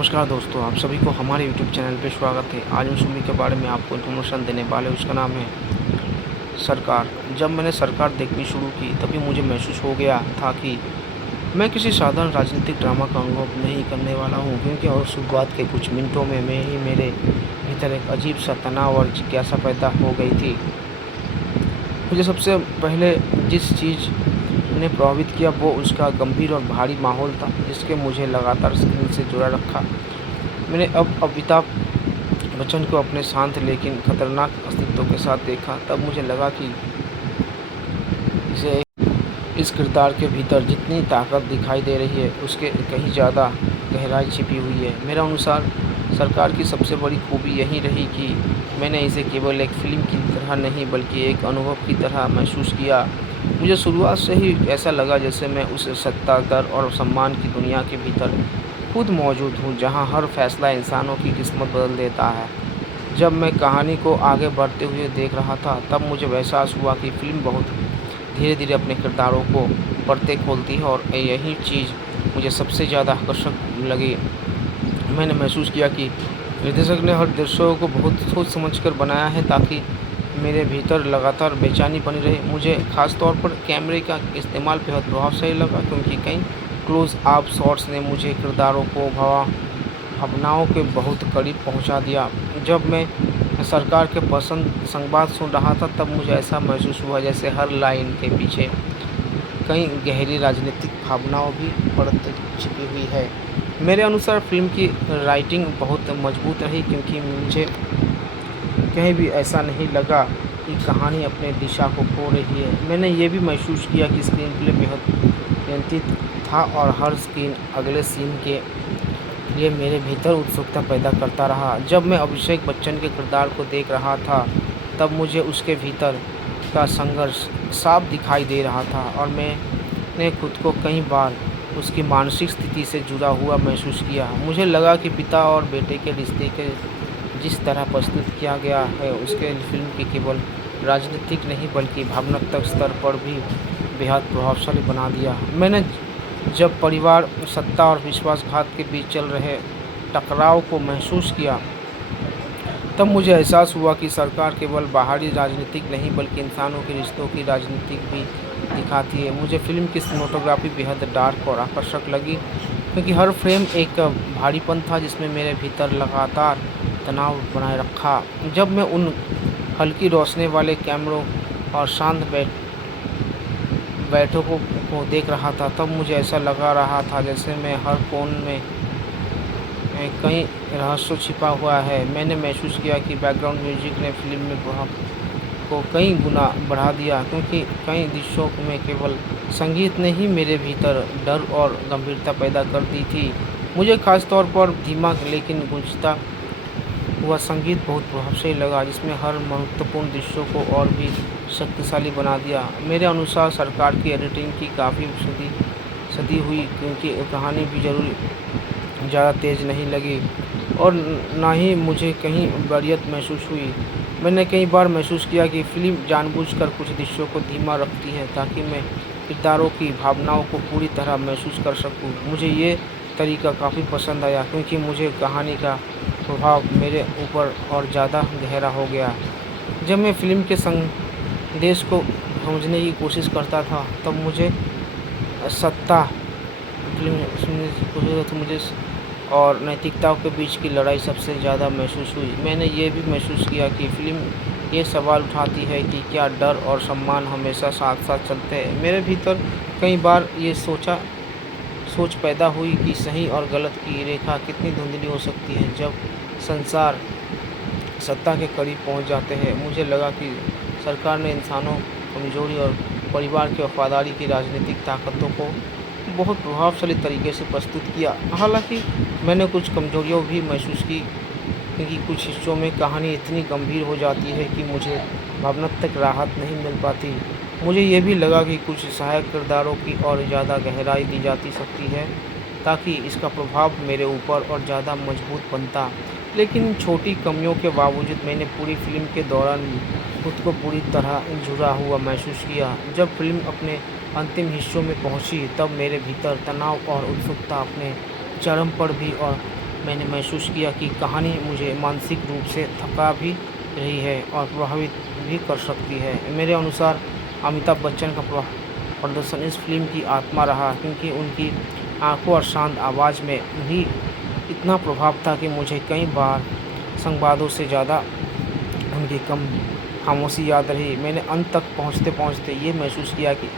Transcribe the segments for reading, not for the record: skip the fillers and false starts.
नमस्कार दोस्तों, आप सभी को हमारे यूट्यूब चैनल पे स्वागत है। आज उस मूवी के बारे में आपको इन्फॉर्मेशन देने वाले, उसका नाम है सरकार। जब मैंने सरकार देखनी शुरू की तभी मुझे महसूस हो गया था कि मैं किसी साधारण राजनीतिक ड्रामा का अनुभव नहीं करने वाला हूँ, क्योंकि और शुरुआत के कुछ मिनटों में मेरे भीतर एक अजीब सा तनाव और जिज्ञासा पैदा हो गई थी। मुझे सबसे पहले जिस चीज़ ने प्रभावित किया वो उसका गंभीर और भारी माहौल था, जिसके मुझे लगातार स्क्रीन से जुड़ा रखा। मैंने अब अमिताभ बच्चन को अपने शांत लेकिन खतरनाक अस्तित्व के साथ देखा। तब मुझे लगा कि इसे इस किरदार के भीतर जितनी ताकत दिखाई दे रही है, उसके कहीं ज़्यादा गहराई छिपी हुई है। मेरे अनुसार सरकार की सबसे बड़ी खूबी यही रही कि मैंने इसे केवल एक फ़िल्म की तरह नहीं बल्कि एक अनुभव की तरह महसूस किया। मुझे शुरुआत से ही ऐसा लगा जैसे मैं उस सत्ता, डर और सम्मान की दुनिया के भीतर खुद मौजूद हूँ, जहाँ हर फैसला इंसानों की किस्मत बदल देता है। जब मैं कहानी को आगे बढ़ते हुए देख रहा था, तब मुझे एहसास हुआ कि फ़िल्म बहुत धीरे धीरे अपने किरदारों को परतें खोलती है, और यही चीज़ मुझे सबसे ज़्यादा आकर्षक लगी। मैंने महसूस किया कि निर्देशक ने हर दृश्य को बहुत सोच समझकर बनाया है, ताकि मेरे भीतर लगातार बेचैनी बनी रहे। मुझे खास तौर पर कैमरे का इस्तेमाल बेहद प्रभावशाली लगा, क्योंकि कई क्लोज अप शॉट्स ने मुझे किरदारों को भावनाओं के बहुत करीब पहुंचा दिया। जब मैं सरकार के पसंद संवाद सुन रहा था, तब मुझे ऐसा महसूस हुआ जैसे हर लाइन के पीछे कई गहरी राजनीतिक भावनाओं भी परत छिपी हुई है। मेरे अनुसार फ़िल्म की राइटिंग बहुत मजबूत रही, क्योंकि मुझे कहीं भी ऐसा नहीं लगा कि कहानी अपने दिशा को खो रही है। मैंने ये भी महसूस किया कि स्क्रीन प्ले बेहद नियंत्रित था, और हर स्क्रीन अगले सीन के लिए मेरे भीतर उत्सुकता पैदा करता रहा। जब मैं अभिषेक बच्चन के किरदार को देख रहा था, तब मुझे उसके भीतर का संघर्ष साफ दिखाई दे रहा था, और मैंने खुद को कई बार उसकी मानसिक स्थिति से जुड़ा हुआ महसूस किया। मुझे लगा कि पिता और बेटे के रिश्ते के जिस तरह प्रस्तुत किया गया है, उसके फ़िल्म की केवल राजनीतिक नहीं बल्कि भावनात्मक स्तर पर भी बेहद प्रभावशाली बना दिया। मैंने जब परिवार, सत्ता और विश्वासघात के बीच चल रहे टकराव को महसूस किया, तब मुझे एहसास हुआ कि सरकार केवल बाहरी राजनीतिक नहीं बल्कि इंसानों के रिश्तों की राजनीतिक भी दिखाती है। मुझे फ़िल्म की सिनेमेटोग्राफी बेहद डार्क और आकर्षक लगी, क्योंकि हर फ्रेम एक भारीपन था जिसमें मेरे भीतर लगातार तनाव बनाए रखा। जब मैं उन हल्की रोशनी वाले कैमरों और शांत बैठकों को देख रहा था, तब मुझे ऐसा लगा रहा था जैसे मैं हर कोण में कई रहस्य छिपा हुआ है। मैंने महसूस किया कि बैकग्राउंड म्यूजिक ने फिल्म में प्रभाव को कई गुना बढ़ा दिया, क्योंकि कई दृश्यों में केवल संगीत ने ही मेरे भीतर डर और गंभीरता पैदा कर दी थी। मुझे खास तौर पर धीमा लेकिन गूंजता हुआ संगीत बहुत प्रभावशाली लगा, जिसमें हर महत्वपूर्ण दृश्यों को और भी शक्तिशाली बना दिया। मेरे अनुसार सरकार की एडिटिंग की काफ़ी सदी हुई, क्योंकि कहानी भी ज़रूरी ज़्यादा तेज़ नहीं लगी, और ना ही मुझे कहीं बोरियत महसूस हुई। मैंने कई बार महसूस किया कि फ़िल्म जानबूझकर कुछ दृश्यों को धीमा रखती है, ताकि मैं किरदारों की भावनाओं को पूरी तरह महसूस कर सकूं। मुझे ये तरीका काफ़ी पसंद आया, क्योंकि मुझे कहानी का प्रभाव मेरे ऊपर और ज़्यादा गहरा हो गया। जब मैं फ़िल्म के संदेश को समझने की कोशिश करता था, तब मुझे सत्ता फिल्म सुनने की कोशिश तो मुझे और नैतिकता के बीच की लड़ाई सबसे ज़्यादा महसूस हुई। मैंने ये भी महसूस किया कि फ़िल्म ये सवाल उठाती है कि क्या डर और सम्मान हमेशा साथ साथ चलते हैं। मेरे भीतर कई बार ये सोच पैदा हुई कि सही और गलत की रेखा कितनी धुंधली हो सकती है जब संसार सत्ता के करीब पहुंच जाते हैं। मुझे लगा कि सरकार ने इंसानों, कमजोरी और परिवार की वफादारी की राजनीतिक ताकतों को बहुत प्रभावशाली तरीके से प्रस्तुत किया। हालांकि मैंने कुछ कमजोरियां भी महसूस की, क्योंकि कुछ हिस्सों में कहानी इतनी गंभीर हो जाती है कि मुझे भावनात्मक राहत नहीं मिल पाती। मुझे ये भी लगा कि कुछ सहायक किरदारों की और ज़्यादा गहराई दी जाती सकती है, ताकि इसका प्रभाव मेरे ऊपर और ज़्यादा मजबूत बनता। लेकिन छोटी कमियों के बावजूद मैंने पूरी फिल्म के दौरान खुद को पूरी तरह जुड़ा हुआ महसूस किया। जब फिल्म अपने अंतिम हिस्सों में पहुंची, तब मेरे भीतर तनाव और उत्सुकता अपने चरम पर भी, और मैंने महसूस किया कि कहानी मुझे मानसिक रूप से थका भी रही है और प्रभावित भी कर सकती है। मेरे अनुसार अमिताभ बच्चन का प्रदर्शन इस फ़िल्म की आत्मा रहा, क्योंकि उनकी आँखों और शांत आवाज़ में भी इतना प्रभाव था कि मुझे कई बार संवादों से ज़्यादा उनकी खामोशी याद रही। मैंने अंत तक पहुँचते-पहुँचते ये महसूस किया कि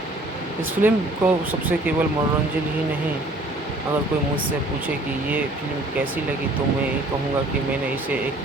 इस फ़िल्म को सबसे केवल मनोरंजन ही नहीं, अगर कोई मुझसे पूछे कि ये फ़िल्म कैसी लगी, तो मैं ये कहूँगा कि मैंने इसे एक